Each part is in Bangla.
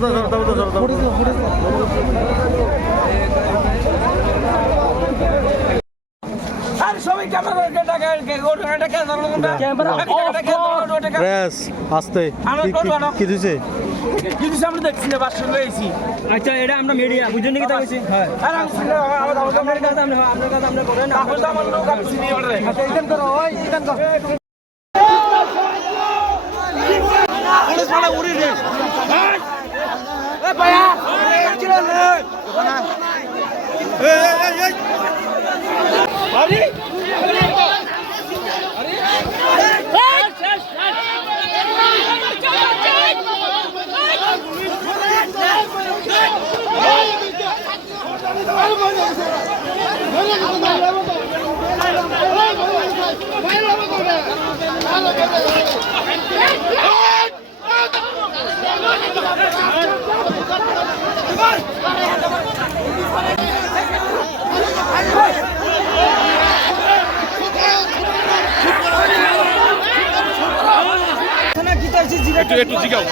দাও দাও দাও দাও দাও আস্তে। কি দিছে? কিছু আমরা দেখছি না বাস শুনেছি আচ্ছা এটা আমরা মিডিয়া বুঝুন নাকি তাই হ্যাঁ। আর আপনার কথা আমরা আপনার কথা আমরা করেন আপনার আমার লোক আমি সিনিয়র রে আচ্ছা ইদান করো ওই ইদান করো। পুলিশ মানে উড়ি রে ভালো করে ভালো করে একটু জিগাও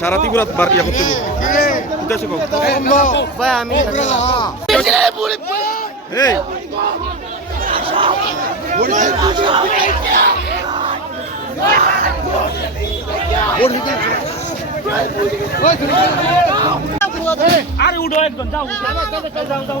সারা ত্রিপুরা বার ইয়া করতে উদ্দেশ্য কম ভাই আমি আরে উঠো একদম যাও যাও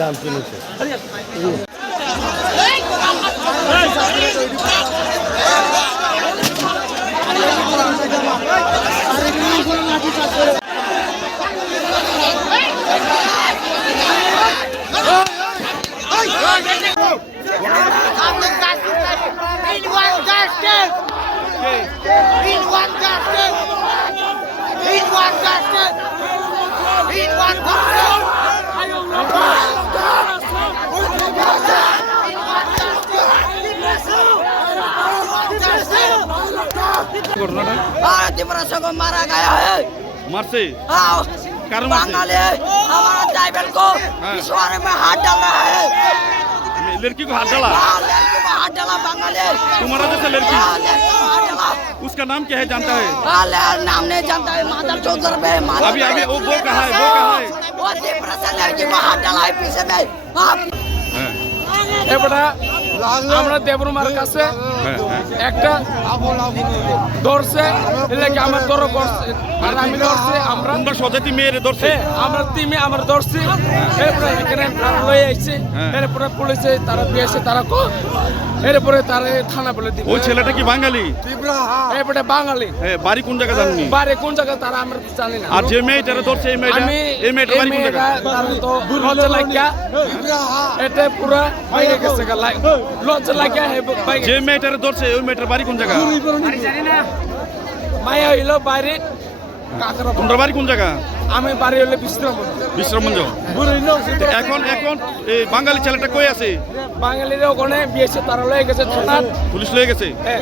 দাম কিনেছে In! ঘটনাটা हमारा तिमरा संग मारा गया है মারছে हाँ, कारण मारते? बंगाली हमारा ड्राइवर को हाँ। पिछवाड़े में हाथ डाल रहा है लड़की को हाथ डाला हाँ, लड़की को हाथ डाला बंगाली तुम्हारा जैसा लड़की हाँ, लड़की को हाथ डाला उसका नाम क्या है जानता है हाँ, ले- नाम नहीं जानता है मादर चौधर पे मादर अभी अभी वो वो कहा है वो कहा है वो तिमरा से लड़की को हाथ डाला है पीछे में हाँ, হ্যাঁ এবারে আমরা দেবরুমার কাছে হ্যাঁ হ্যাঁ একটা ধরছে এলাকে আমার ধরো করছে? আর আমি ধরছি আমরা তোমরা সজাতি মেয়েরে ধরছে? আমরা টিমে আমরা ধরছি। এরপরে এখানে আমরা লয়ে আইছি। হ্যাঁ। এরপরে পুলিশে তারা দিয়েছে তারা কো এরপরে তারা থানা বলে দিবে। ওই ছেলেটা কি বাঙালি? এরপরে বাঙালি। হ্যাঁ বাড়ি কোন জায়গা জাননি? বারে কোন জায়গায় তারা আমরা জানি না। আর যে মেয়েটারে ধরছে এই মেয়েটা আমি এই মেয়েটা বাড়ি কোন জায়গা তার তো লজ্জা লাগিয়া এটা পুরা বাইরে গেছে গা লজ্জা বাইরে যে মেয়েটারে ধরছে ওই মেয়েটার বাড়ি কোন জায়গা? মায়া হইল বাইরে তোমরা বাড়ি কোন জায়গা? আমি বাড়ি হইল বিশ্রাম বিশ্রামগঞ্জ। তো এখন এখন এই বাঙালি ছেলেটা কই আছে? বাঙালিরা ওখানে বিয়েছে তারা লয়ে গেছে পুলিশ লয়ে গেছে? হ্যাঁ।